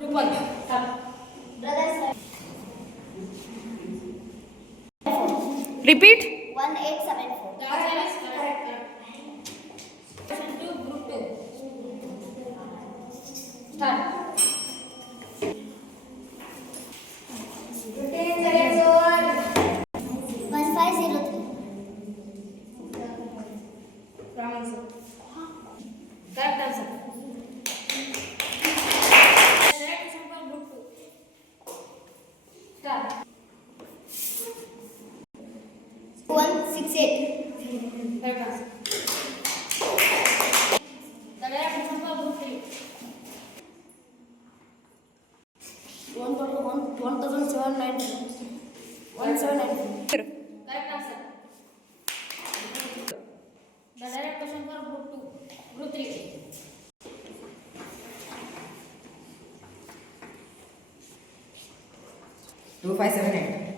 Group 1. Brothers. Repeat. 1874. The answer is correct. Question 2, Group 2. Start. 15 seconds on. 1503. Wrong answer. Correct answer. Correct question for Group 2. Start. 168. Correct answer. The correct question for Group 3. 1790. 1790. Correct answer. The direct question for Group 2. Group 3. 2578.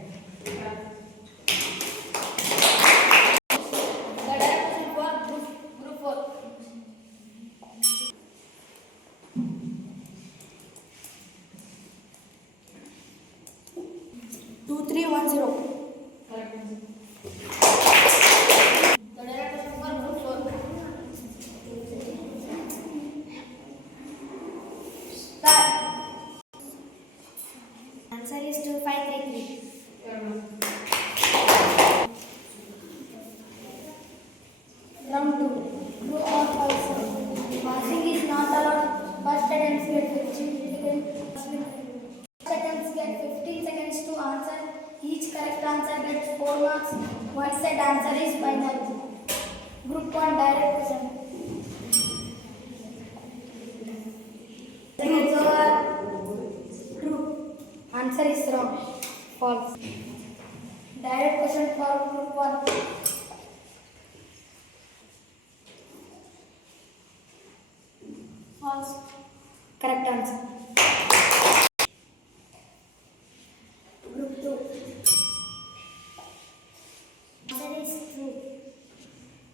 The direct question for Group 4. 2310. Correct answer. The direct question for Group 4. Start. Answer is 2533. Round 2. True or false? Passing is not allowed. First attempts get 15 seconds. First attempts get 15 seconds to answer. Each correct answer gets 4 marks. One said answer is final. Group 1 direct question. Seconds over. True. Answer is wrong. False. Direct question for Group 1. False. Correct answer. Group 2. Answer is true.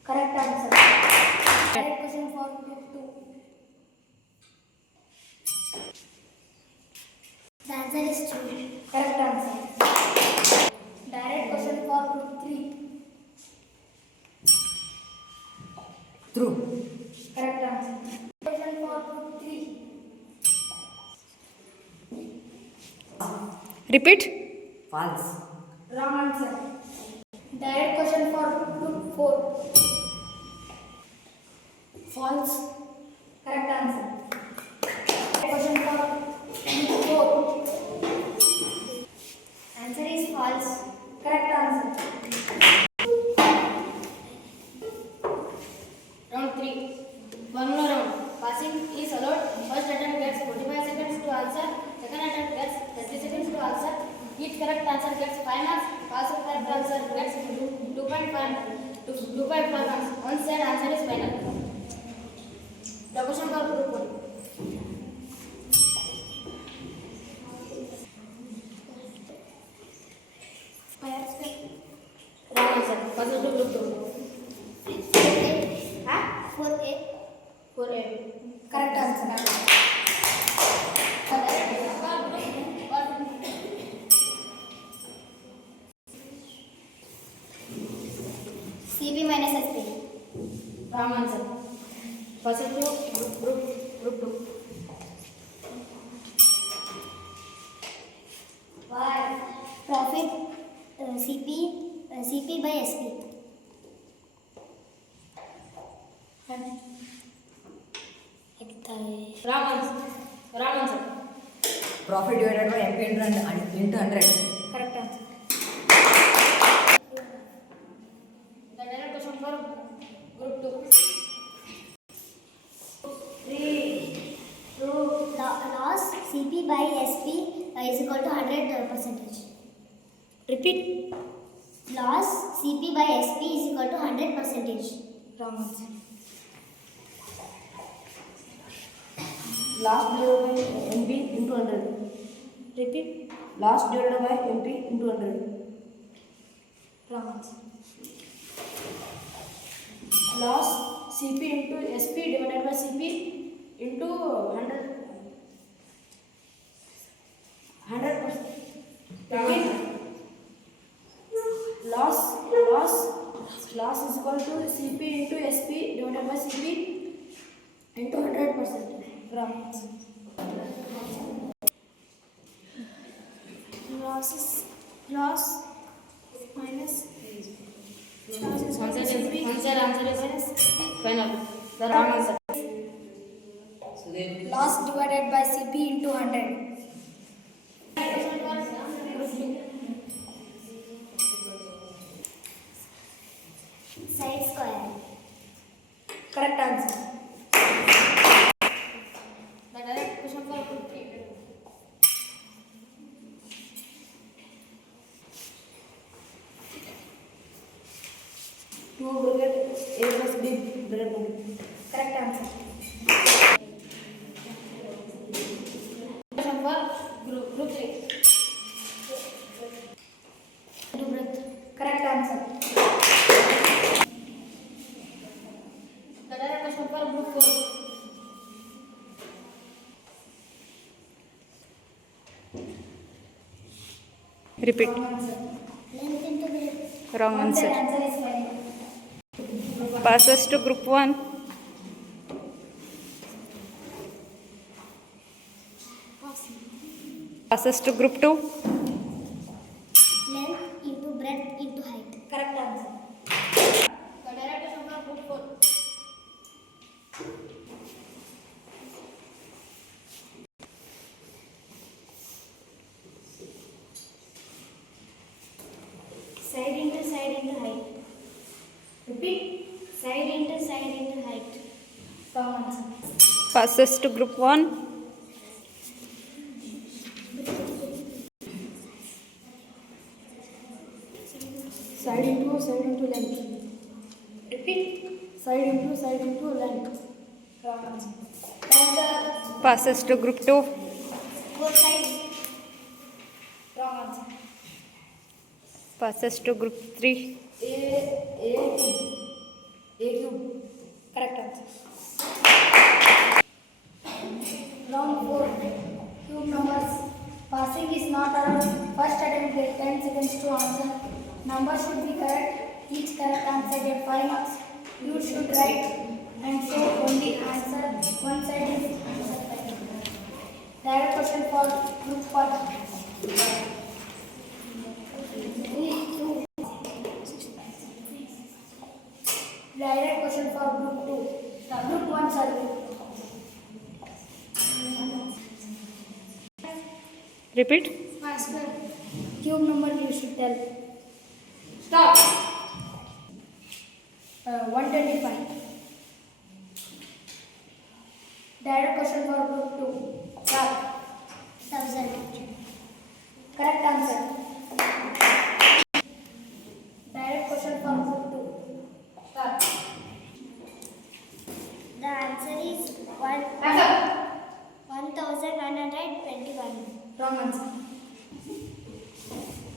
Correct answer. Direct question for Group 2. The answer is true. Correct answer. Direct question for Group 3. True. Correct answer. Question for Group 3. Repeat. False. Wrong answer. Direct question for Group 4. False. Correct answer. Direct question for Group 4. Answer is false. Correct answer. Round 3. One more round. Passing is allowed. First attempt gets 45 seconds to answer. Second attempt gets 30 seconds to answer. Each correct answer gets 5 marks. Pass of correct answer gets 2.5 marks. One said answer is final. The question for Group 1. Wrong answer. First to Group 2. 4A. 4A. Correct answer. CP minus SP. Wrong answer. First to Group 2. Why? Profit CP by SP. Wrong answer. Wrong answer. Profit divided by MP into 100. Correct answer. The direct question for Group 2. 3. True. Loss CP by SP is equal to 100%. Repeat. Loss CP by SP is equal to 100%. Wrong answer. Last divided by MP into 100. Repeat. Last divided by MP into 100. Wrong answer. Loss CP into SP divided by CP into 100. Loss is equal to CP into SP divided by CP into 100%. Wrong. Loss minus loss is Answer is CP minus final. The wrong answer. loss divided by CP into 100. Side square. Correct answer. The direct question for group 3. 2 bracket A plus B bracket. Correct answer. Question for group 3. Do breath. Correct answer. The direct question for group 4. Repeat. Wrong answer. Length into breath. Wrong Once answer. that answer is final. Passes to group 1. Passes to group 2. Length into breadth into height. Correct answer. The direct question for group 4. Side into height. Repeat. Side into height. Wrong answer. Passes to group 1. Side into length. Repeat. Side into length. Wrong answer. Answer. Passes to group 2. Both sides. Wrong answer. Passes to group 3. A cube. Correct answer. Round 4. Cube numbers. Passing is not allowed. First attempt get 10 seconds to answer. Numbers should be correct. Each correct answer get 5 marks. You should write and show only answer. One side is answer 5. Direct question for group 1. Direct question for group 2. Group 1, sorry. Repeat. Cube number you should tell. Stop. 125. Direct question for group 2. Start. 1000. Correct answer. Direct question for group 2. Stop. The answer is Answer. 1121. Wrong answer.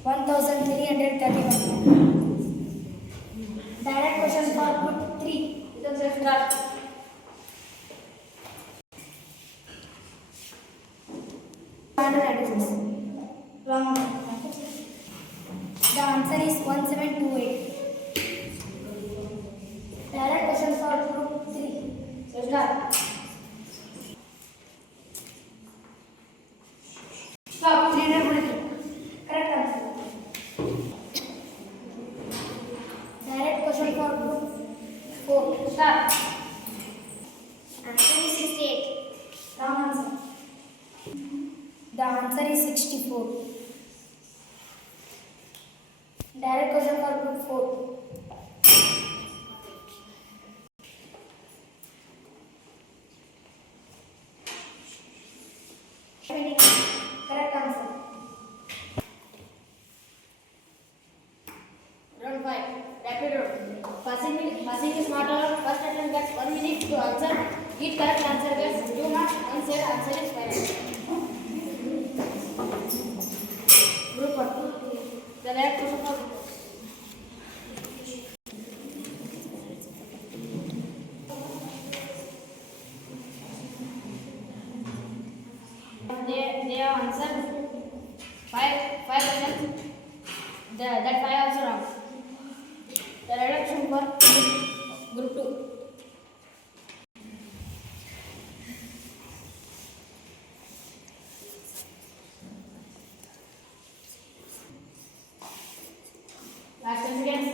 1331. Direct question for group 3. Start. 196. Wrong answer. The answer is 1728. Direct question for group 3. Start. Stop. 343. Correct answer. Direct question for group 4. Start. Answer is 68. Wrong answer. The answer is 64. Direct question for group 4. Correct answer. Round 5. Rapid round. Passing is not allowed. First attempt gets 1 minute to answer. Each correct answer gets 2 marks. Unsaid answer is final. Group 1. The direct question for group 1. They have answered five questions. That five also wrong. The right option for group 2. Last 10 seconds.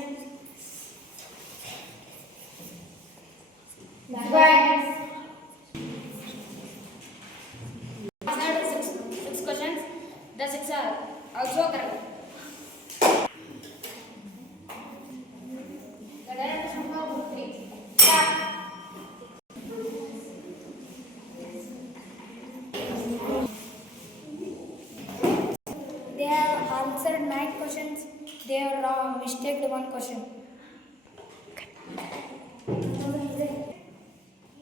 Last 5 seconds. Answered six questions. The 6 are also correct. The right option for group 3. Start. They have answered 9 questions. They have wrong, mistaked 1 question.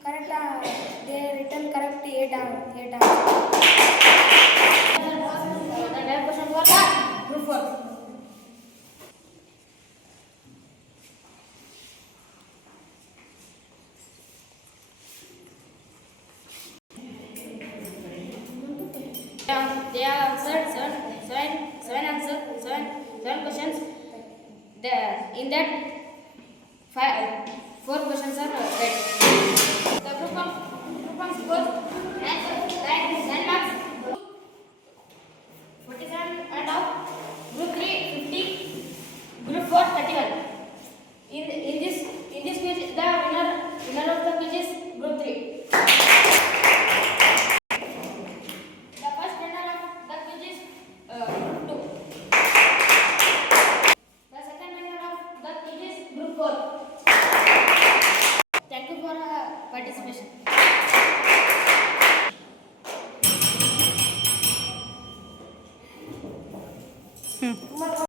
Correct. They have written correct 8 answers. The right question for group 4. They have answered seven questions. In that, 4 questions are right. The group one scores 9 marks, 47 and half. Group 3 50. Group 4 31. In this quiz, the winner of the quiz is group 3. The first winner of the quiz is group 2. The second winner of the quiz is group 4. Thank you for participation. Number 1.